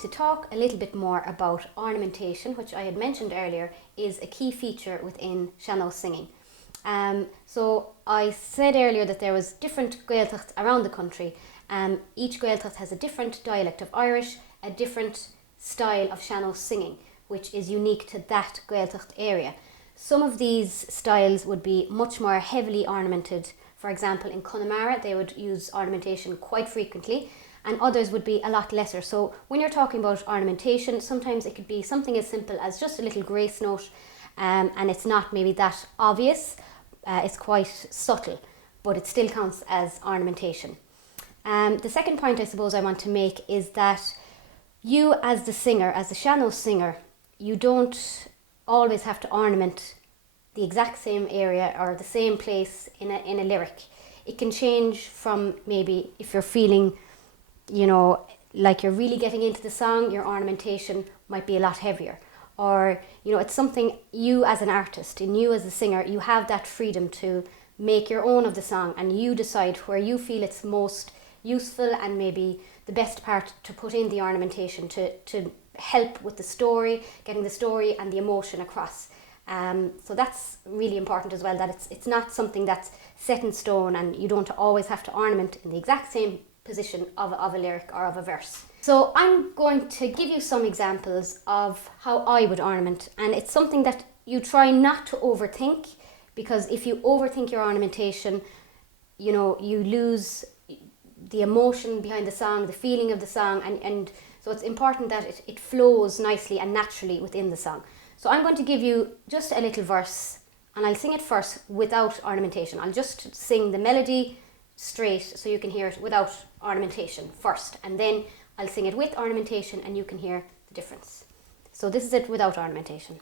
to talk a little bit more about ornamentation, which I had mentioned earlier is a key feature within Sean-nós singing. So I said earlier that there was different Gaeltachts around the country. Each Gaeltacht has a different dialect of Irish, a different style of Sean-nós singing, which is unique to that Gaeltacht area. Some of these styles would be much more heavily ornamented. For example, in Connemara, they would use ornamentation quite frequently, and others would be a lot lesser. So when you're talking about ornamentation, sometimes it could be something as simple as just a little grace note, and it's not maybe that obvious. It's quite subtle, but it still counts as ornamentation. The second point I suppose I want to make is that you as the singer, as the Sean-nós singer, you don't always have to ornament the exact same area or the same place in a lyric. It can change from maybe if you're feeling, you know, like you're really getting into the song, your ornamentation might be a lot heavier. Or, you know, it's something you as an artist and you as a singer, you have that freedom to make your own of the song, and you decide where you feel it's most useful and maybe the best part to put in the ornamentation to help with the story, getting the story and the emotion across. So that's really important as well, that it's not something that's set in stone and you don't always have to ornament in the exact same position of a lyric or of a verse. So I'm going to give you some examples of how I would ornament, and it's something that you try not to overthink, because if you overthink your ornamentation, you know, you lose the emotion behind the song, the feeling of the song, and so it's important that it flows nicely and naturally within the song. So I'm going to give you just a little verse, and I'll sing it first without ornamentation. I'll just sing the melody straight so you can hear it without ornamentation first, and then I'll sing it with ornamentation and you can hear the difference. So this is it without ornamentation.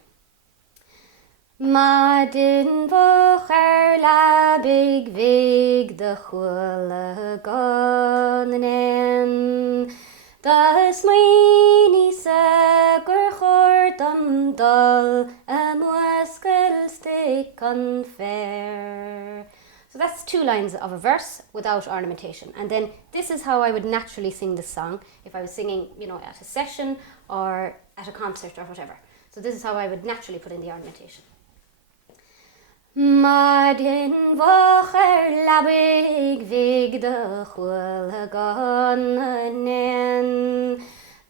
Madin bocher labig vig de chwile gonnen, das mini segur chordam dol a muskel stick unfair. So that's 2 lines of a verse without ornamentation. And then this is how I would naturally sing this song if I was singing, you know, at a session or at a concert or whatever. So this is how I would naturally put in the ornamentation. Madin vocher labig vig de chwile gonnen,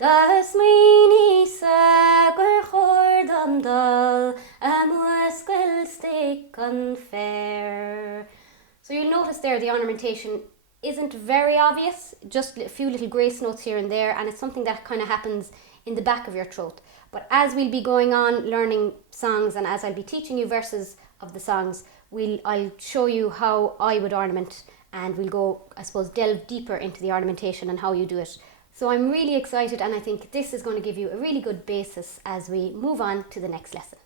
das mini segur chordam dol a muskel stick unfair. So you'll notice there the ornamentation isn't very obvious, just a few little grace notes here and there, and it's something that kind of happens in the back of your throat. But as we'll be going on learning songs, and as I'll be teaching you verses of the songs, I'll show you how I would ornament, and we'll go, I suppose, delve deeper into the ornamentation and how you do it. So I'm really excited, and I think this is going to give you a really good basis as we move on to the next lesson.